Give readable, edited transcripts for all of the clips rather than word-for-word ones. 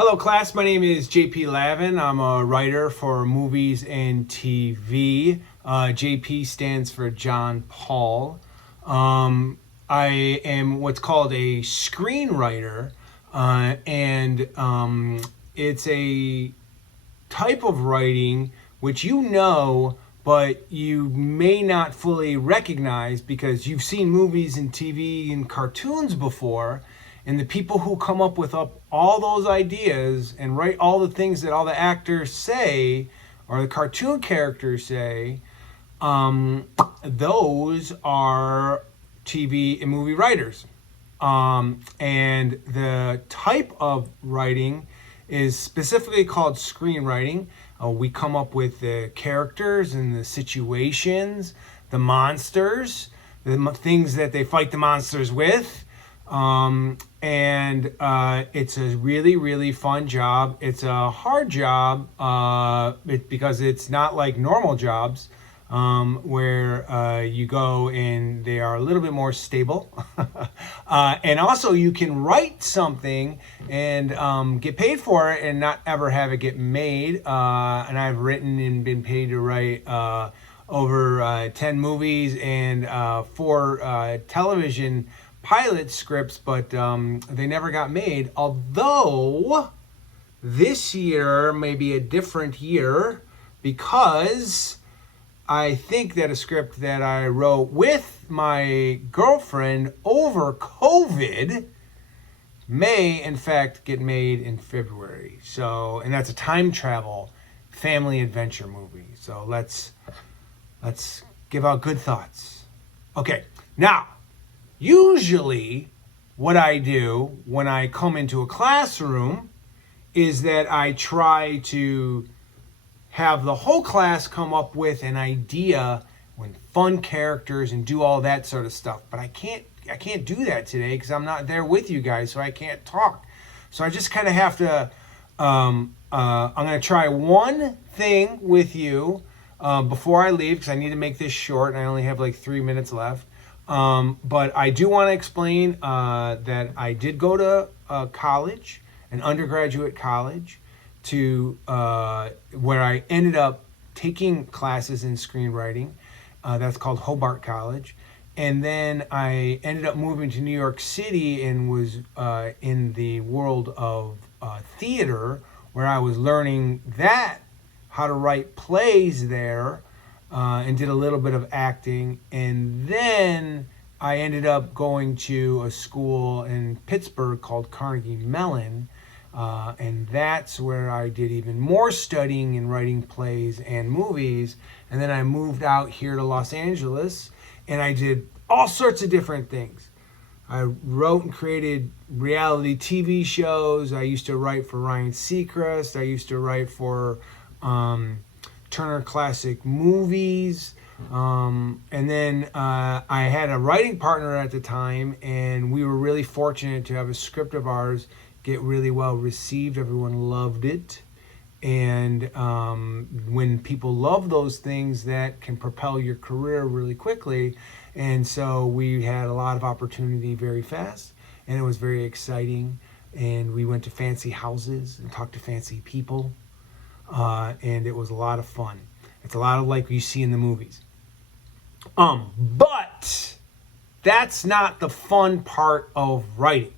Hello, class. My name is JP Lavin. I'm a writer for movies and TV. JP stands for John Paul. I am what's called a screenwriter, and it's a type of writing which but you may not fully recognize because you've seen movies and TV and cartoons before, and the people who come up with all those ideas and write all the things that all the actors say or the cartoon characters say, those are TV and movie writers. And the type of writing is specifically called screenwriting. We come up with the characters and the situations, the monsters, the things that they fight the monsters with. And it's a really, really fun job. It's a hard job because it's not like normal jobs where you go and they are a little bit more stable. And also you can write something and get paid for it and not ever have it get made. And I've written and been paid to write over 10 movies and 4 television pilot scripts, but they never got made. Although this year may be a different year because I think that a script that I wrote with my girlfriend over COVID may in fact get made in February. So, and that's a time travel family adventure movie. So let's give out good thoughts. Okay, now usually what I do when I come into a classroom is that I try to have the whole class come up with an idea when fun characters and do all that sort of stuff. But I can't do that today because I'm not there with you guys, so I can't talk. So I just kind of have to, I'm going to try one thing with you before I leave because I need to make this short and I only have like 3 minutes left. But I do want to explain that I did go to college, an undergraduate college, to where I ended up taking classes in screenwriting. That's called Hobart College. And then I ended up moving to New York City and was in the world of theater, where I was learning how to write plays there, and did a little bit of acting. And then I ended up going to a school in Pittsburgh called Carnegie Mellon, and that's where I did even more studying and writing plays and movies. And then I moved out here to Los Angeles and I did all sorts of different things. I wrote and created reality TV shows. I used to write for Ryan Seacrest. I used to write for Turner Classic Movies. And then I had a writing partner at the time, and we were really fortunate to have a script of ours get really well received. Everyone loved it. And when people love those things, that can propel your career really quickly. And so we had a lot of opportunity very fast, and it was very exciting. And we went to fancy houses and talked to fancy people. And it was a lot of fun. It's a lot of like you see in the movies. But that's not the fun part of writing.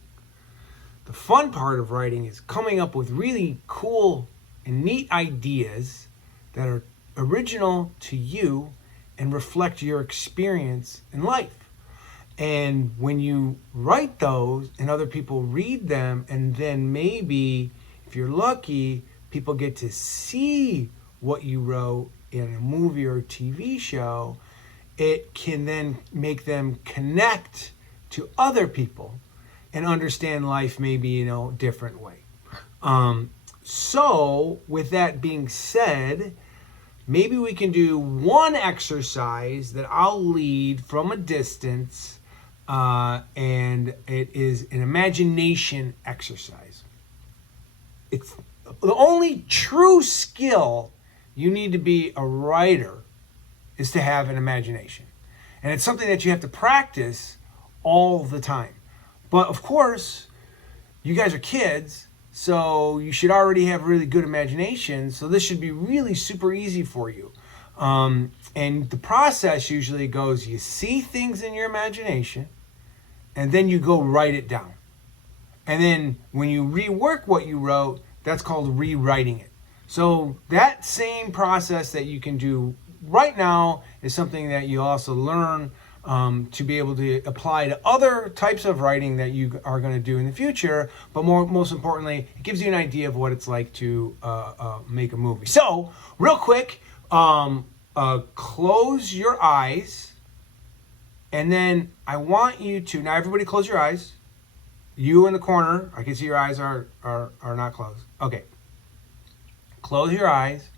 The fun part of writing is coming up with really cool and neat ideas that are original to you and reflect your experience in life. And when you write those and other people read them, and then maybe, if you're lucky, people get to see what you wrote in a movie or a TV show, it can then make them connect to other people and understand life maybe in a different way. So with that being said, maybe we can do one exercise that I'll lead from a distance, and it is an imagination exercise. It's the only true skill you need to be a writer is to have an imagination. And it's something that you have to practice all the time. But of course, you guys are kids, So you should already have really good imagination. So this should be really super easy for you. And the process usually goes, you see things in your imagination, and then you go write it down. And then when you rework what you wrote, that's called rewriting it. So that same process that you can do right now is something that you also learn to be able to apply to other types of writing that you are going to do in the future. But most importantly, it gives you an idea of what it's like to make a movie. So real quick, close your eyes, and then I want you to, now everybody close your eyes. You in the corner, I can see your eyes are not closed. Okay. Close your eyes,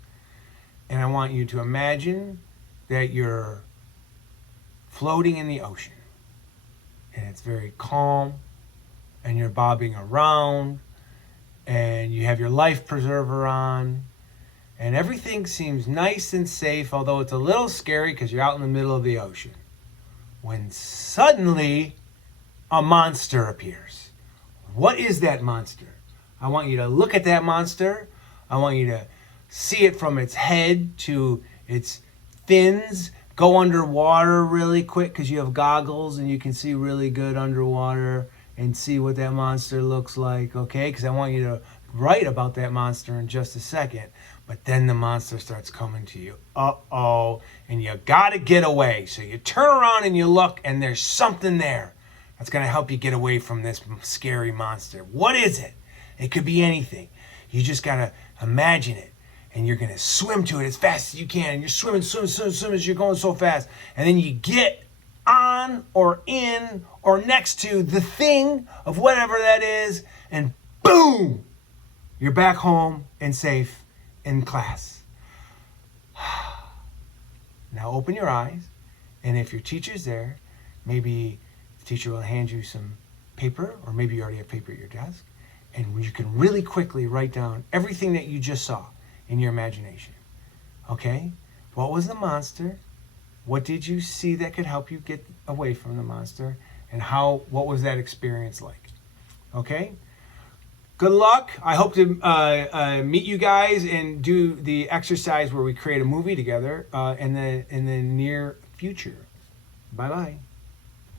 and I want you to imagine that you're floating in the ocean. And it's very calm, and you're bobbing around, and you have your life preserver on, and everything seems nice and safe, although it's a little scary because you're out in the middle of the ocean. When suddenly a monster appears. What is that monster? I want you to look at that monster. I want you to see it from its head to its fins. Go underwater really quick because you have goggles and you can see really good underwater and see what that monster looks like, okay? Because I want you to write about that monster in just a second. But then the monster starts coming to you. Uh-oh. And you got to get away. So you turn around and you look, and there's something there that's going to help you get away from this scary monster. What is it? It could be anything. You just got to imagine it. And you're going to swim to it as fast as you can. And you're swimming as you're going so fast. And then you get on or in or next to the thing of whatever that is. And boom! You're back home and safe in class. Now open your eyes. And if your teacher's there, maybe the teacher will hand you some paper. Or maybe you already have paper at your desk. And you can really quickly write down everything that you just saw in your imagination. Okay? What was the monster? What did you see that could help you get away from the monster? And what was that experience like? Okay? Good luck. I hope to meet you guys and do the exercise where we create a movie together in the near future. Bye-bye.